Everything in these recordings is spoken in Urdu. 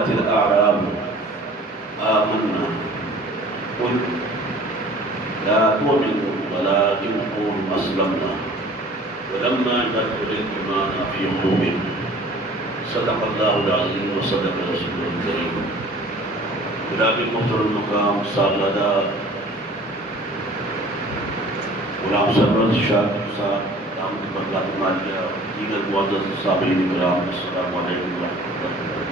قالت الأعراب آمنا قل لا تؤمنوا ولكن قولوا أسلمنا ولما يدخل الإيمان في قلوبكم صدق اللہ العظیم و صدق رسول الکریم۔ جناب محترم مقام صاحبزادہ غلام سرور شاہ صاحب رحمۃ اللہ علیہ، دیگر معزز صابرین کرام، السلام علیکم ورحمۃ اللہ وبرکاتہ۔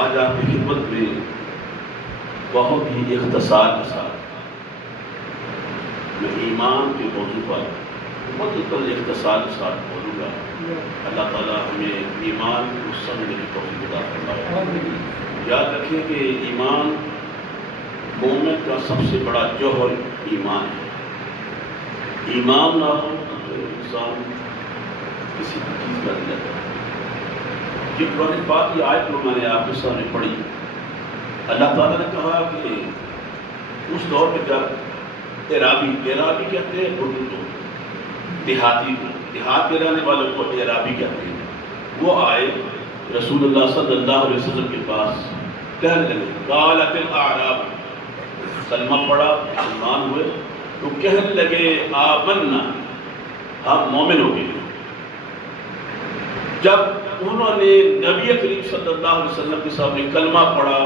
آج آپ کی خدمت میں بہت ہی اختصار کے ساتھ میں ایمان کے موضوع پر مطلق اختصار کے ساتھ بولوں گا۔ اللہ تعالیٰ ہمیں ایمان کو سمجھنے کی توفیق عطا فرمائے۔ یاد رکھیں کہ ایمان مومن کا سب سے بڑا جوہر ایمان ہے۔ ایمان نہ ہو تو انسان کسی بھی چیز کا نہیں لگتا۔ یہ قرآن پاک کی آیت کو میں نے آپ کے سامنے پڑھی۔ اللہ تعالیٰ نے کہا کہ اس دور میں جب اعرابی کہتے ہیں اردو کو، دیہاتی کو، دیہات کے رہنے والوں کو اعرابی کہتے ہیں، وہ آئے رسول اللہ صلی اللہ علیہ وسلم کے پاس، کہنے لگے قالت الاعراب، کلمہ پڑھا، مسلمان ہوئے تو کہنے لگے آمنا، ہم مومن ہو گئے۔ جب انہوں نے نبی کریم صلی اللہ علیہ وسلم کے سامنے کلمہ پڑھا،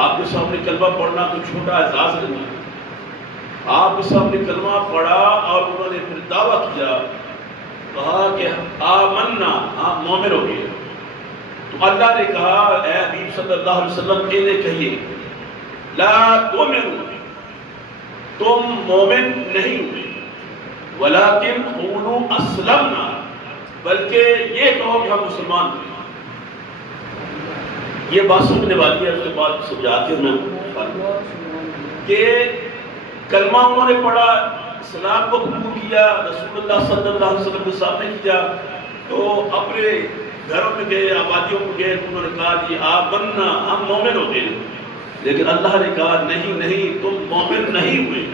آپ کے سامنے کلمہ پڑھنا تو چھوٹا اعزاز نہیں ہے، آپ کے سامنے کلمہ پڑھا اور انہوں نے پھر دعویٰ کیا، کہا کہ آمنا، آپ مومن ہو گئے۔ تو اللہ نے کہا اے حبیب صلی اللہ علیہ وسلم انہیں کہیے لا تؤمنوا، تم مومن نہیں ہوئے، ولیکن قولوا اسلمنا، بلکہ یہ کہو کہ ہم مسلمان ہوئے۔ یہ بات سمجھنے والی ہے، اس کے بعد سمجھا کے میں کہ کلمہ انہوں نے پڑھا، اسلام کو قبول کیا، رسول اللہ صلی اللہ علیہ وسلم کے سامنے کیا، تو اپنے گھروں میں گئے، آبادیوں میں گئے، تو انہوں نے کہا کہ آمنا، ہم مومن ہو گئے۔ لیکن اللہ نے کہا نہیں، تم مومن نہیں ہوئے،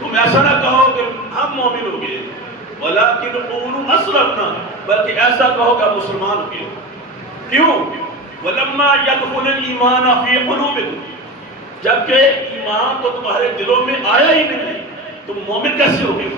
تم ایسا نہ کہو کہ ہم مومن ہو گئے، ولیکن قولوا اسلمنا، بلکہ ایسا کہو کہ ہم مسلمان ہو گئے۔ کیوں؟ ولما يدخل الایمان فی قلوبکم، جبکہ ایمان تو تمہارے دلوں میں آیا ہی نہیں، تم مومن کیسے ہو گئے؟